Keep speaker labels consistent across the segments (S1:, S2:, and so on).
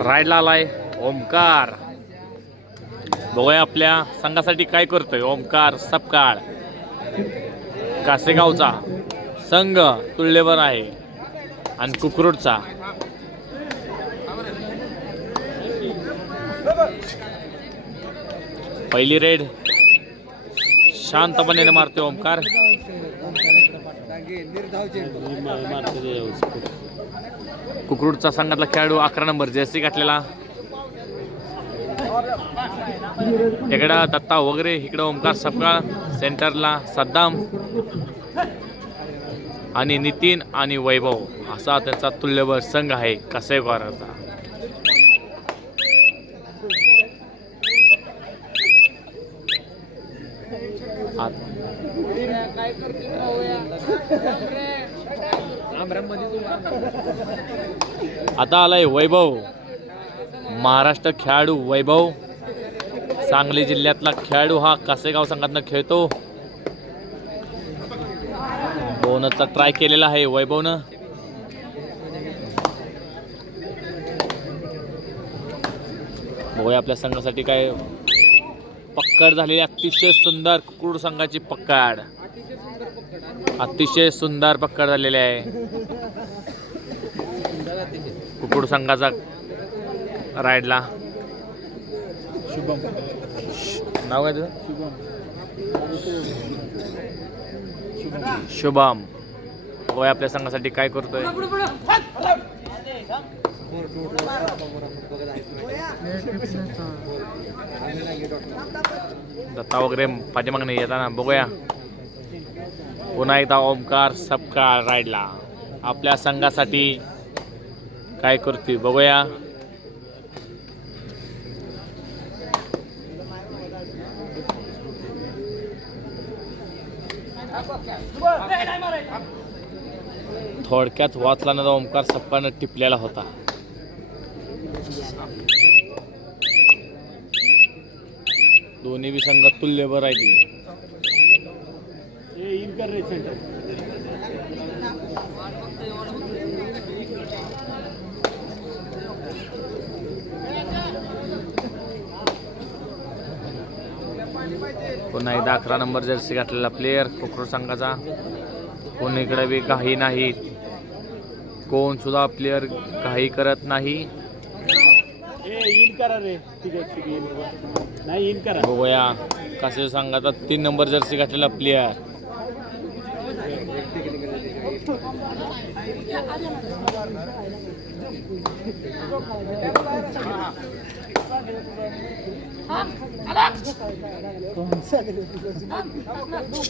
S1: राहायला आलाय ओमकार. बघूया आपल्या संघासाठी काय करतोय. ओमकार सपकाळ. कासेगावचा संघ तुळलेवर आहे. आणि कुकरूडचा पहिली रेड शांतपणे मारते ओमकार. कुकरूडचा संघातला खेळाडू अकरा नंबर जर्सी घातलेला इकडं दत्ता वगैरे इकडं ओमकार सपकाळ सेंटरला सद्दाम आणि नितीन आणि वैभव. असा त्यांचा तुल्यबळ संघ आहे कसेगावचा आता आलाय वैभव. महाराष्ट्र खेळाडू वैभव. सांगली जिल्ह्यातला खेळाडू हा कासेगाव संघातनं खेळतो. बोनसचा ट्राय केलेला आहे वैभवनं. बघूया आपल्या संघासाठी काय पक्कड झालेली अतिशय सुंदर कुकुड संघाची पक्कड. अतिशय सुंदर पक्कड झालेली आहे. कुकुड संघाचा राईडला.
S2: शुभम
S1: नाव काय तुझं?
S2: शुभम.
S1: शुभम होय आपल्या संघासाठी काय करतोय? दत्ता वगैरे पाठीमागणे येताना बघूया. पुन्हा एकदा ओमकार सबका राईडला. आपल्या संघासाठी काय करतोय बघूया. थोडक्यात वाचला ओमकार सप्पानं टिपलेला होता. दोन्ही बी संघ तुल्यभर
S2: राहिली. रे सेंटर.
S1: पुन्हा एकदा अकरा नंबर जर्सी घातलेला प्लेयर कोकरू संघाचा. कोणीकडे बी काही नाही. कोण सुद्धा प्लेयर काही करत नाही.
S2: हे
S1: बघूया. कसे संघाचा तीन नंबर जर्सी घातलेला प्लेयर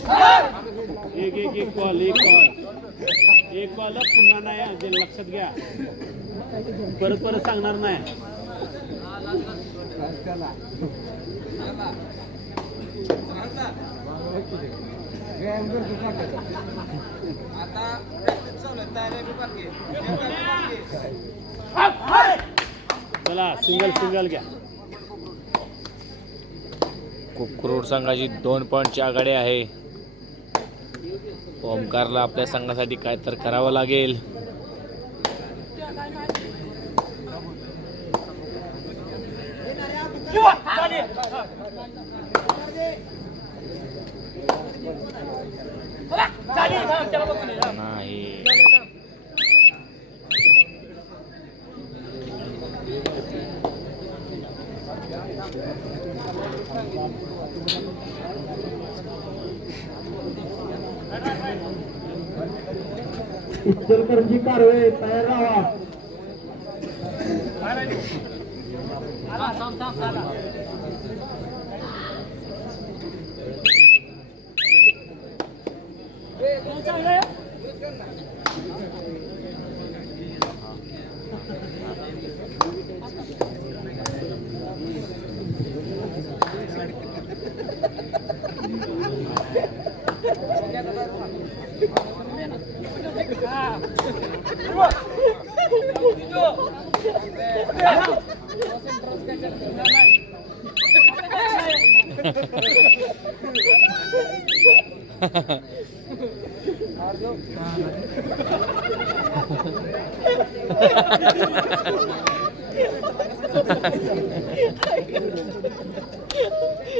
S2: एक एक एक कॉल एक बॉल एक कॉल पुन्हा नाही ते लक्षात घ्या. परत परत सांगणार नाही. चला सिंगल सिंगल घ्या.
S1: कुकरूड संघाची दोन पॉईंटची आघाडी आहे. ओमकारला आपल्या संघासाठी काय तर करावं लागेल. नाही
S2: इचलकरंजी कारवे तयार राहा Hadi.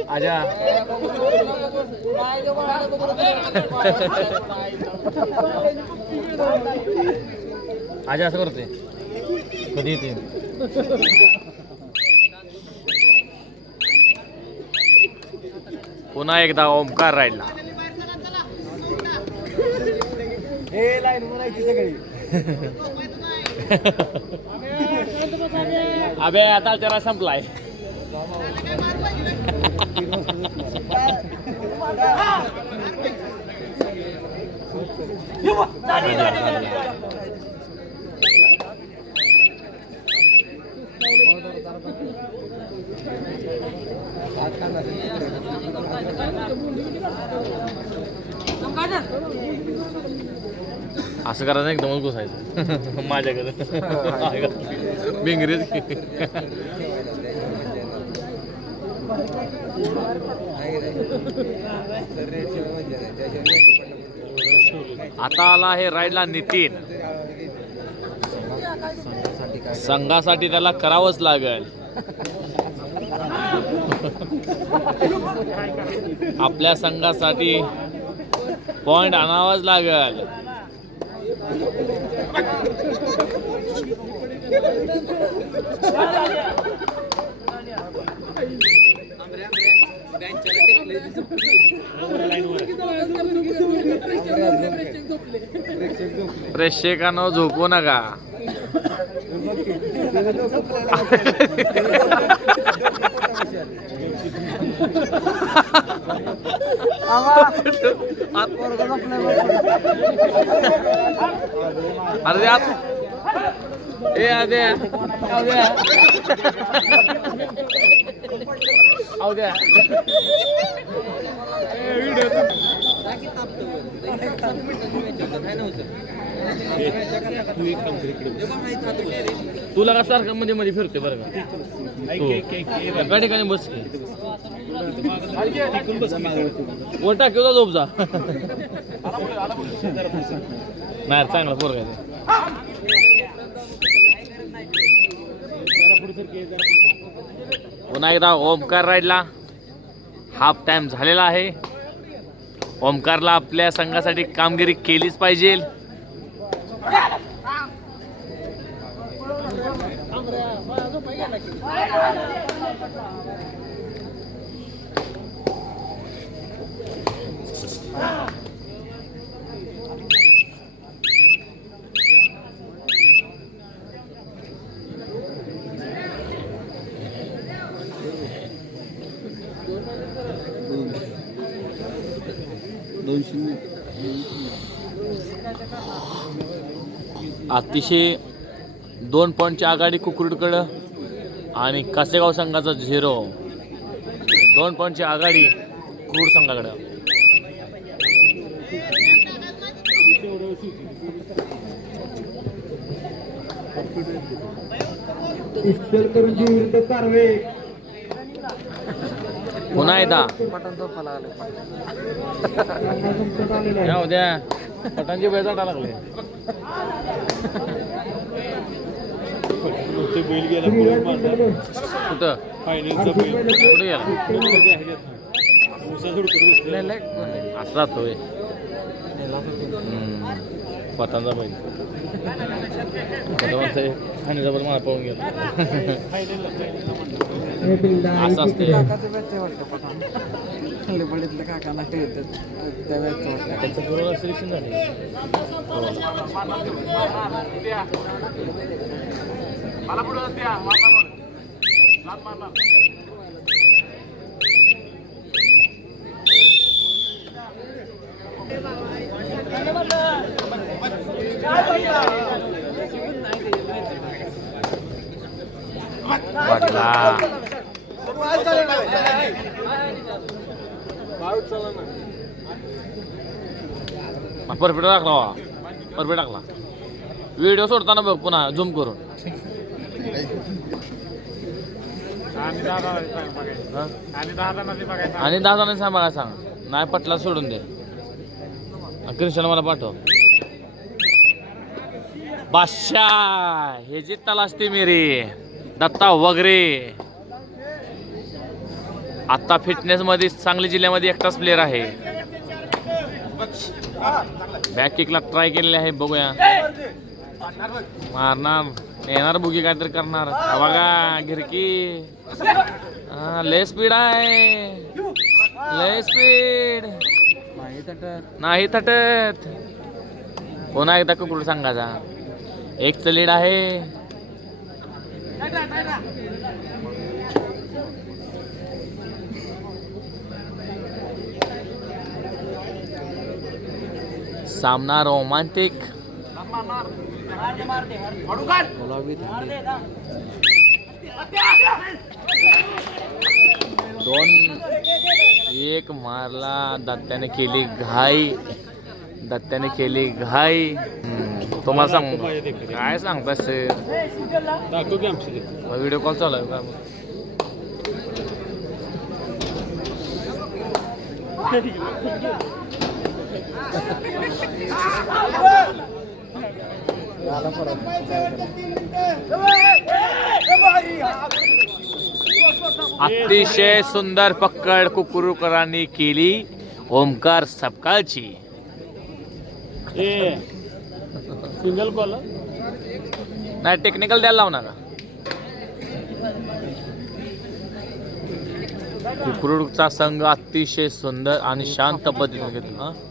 S1: आजा. आजा असं करते कधी येते पुन्हा एकदा ओमकार राहिला. अबे आता जरा संपलाय. असं करायचं एकदमच घुसायचं. माझ्याकडे. बिंगरीच आता आला आहे राईडला नितीन. संघासाठी त्याला करावंच लागेल. आपल्या संघासाठी पॉइंट आणावाच लागेल. प्रेक्षकांनो झोपू नका. अरे तुला का सारखं मध्ये मध्ये फिरते बरं का? तू. एका ठिकाणी बस. वर टाकी होता झोप जा. नाही चांगला पोरगा आहे ते. पुन्हा एकदा ओमकार राईडला. हाफ टाइम झालेला आहे. ओमकारला आपल्या संघासाठी कामगिरी केलीच पाहिजे. अतिशय दोन पॉईंटची आघाडी कुकुरडकडं आणि कासेगाव संघाचा झिरो. दोन पॉईंटची आघाडी क्रूड संघाकडं. पुन्हा एकदा. उद्या पटांची बेजाटा लागले.
S2: ते बैल गेला मारला.
S1: कुठं?
S2: फायनलचा बैल.
S1: कुठे गेला. असं. पटांचा बैल. आणि जबर मला पळून गेला.
S2: फायनलला फायनलला
S3: हे बिल्डा
S1: असं असते त्यांचं बरोबर सिलेक्शन झाले. वाटला. परफेक्ट टाकला वा परफेक्ट टाकला. व्हिडिओ सोडताना बघ पुन्हा झूम करून.
S2: आणि दहा जणांनी सांग जणांनी
S1: सांग बघा सांग. नाही पटला सोडून दे. कृष्ण मला पाठव. बादशाह हे जी तलासती मेरी दत्ता वगैरे. आता फिटनेसमध्ये सांगली जिल्ह्यामध्ये एकटाच प्लेअर आहे. बॅक किकला ट्राय केलेले आहे बघूया. मारणार येणार बुगी काहीतरी करणार. बघा गिरकी लय स्पीड आहे. लय स्पीड नाही तटत पुन्हा एकदा कुठं सांगायचा? एक लीड आहे. सामना रोमांटिक। दोन एक मारला दत्त्याने केली घाई दत्त्याने केली घाई. हम्म, तुम्हाला सांगू काय सांगता सर? व्हिडिओ कॉल चालू आहे का? अतिशय सुंदर पकड कुकुरुकरांनी केली. ओमकार सपकाळची.
S2: सिंगल कॉल
S1: नाही टेक्निकल द्यायला लावणार. का कुकुरुडचा संघ अतिशय सुंदर आणि शांत पद्धतीने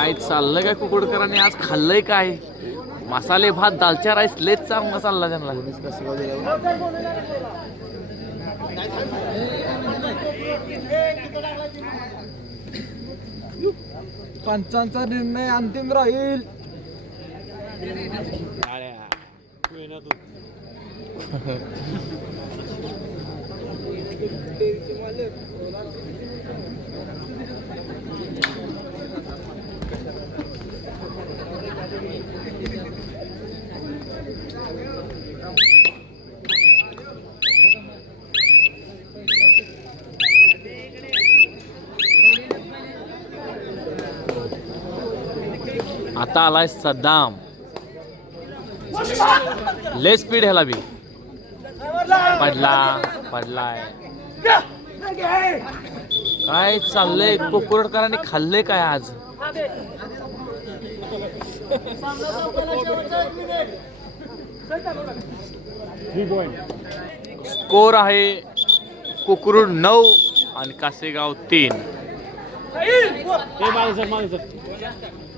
S1: काय चाललं काय कुकुडकरांनी? आज खाल्लंय काय? मसाले भात दालच्या राईस लेच चांगला चालला त्यांना.
S4: पंचांचा निर्णय अंतिम राहील.
S1: आता आलाय सद्दाम। ले स्पीड ह्याला बी पडला पडलाय काय चाललंय? कोकुरडकरांनी खाल्लंय काय आज? स्कोर आहे कुकुरुड नऊ आणि कासेगाव तीन.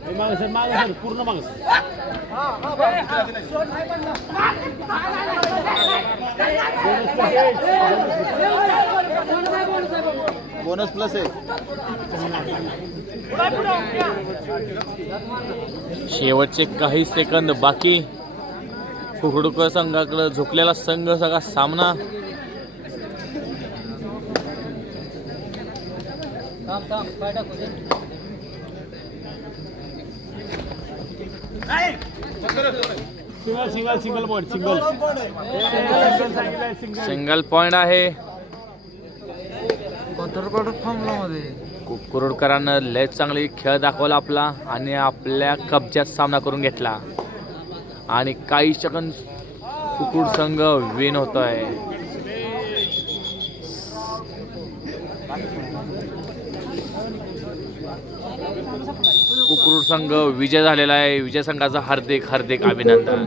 S2: मागे सर मागे सर ए मागे सर मागे सर पूर्ण मागे सर.
S4: बोनस प्लस आहे.
S1: शेवटचे काही सेकंद बाकी. कुकडुकर संघाकडे झुकलेला संघ सगळा सामना.
S2: Single single single point single single
S1: point आहे. कुरुडकरानं लय चांगली खेळ दाखवला आपला आणि आपल्या कब्जात सामना करून घेतला. आणि काही सेकंद कुकुड संघ विन होतोय. क्रूर संघ विजय झालेला आहे. विजय संघाचा हार्दिक हार्दिक अभिनंदन.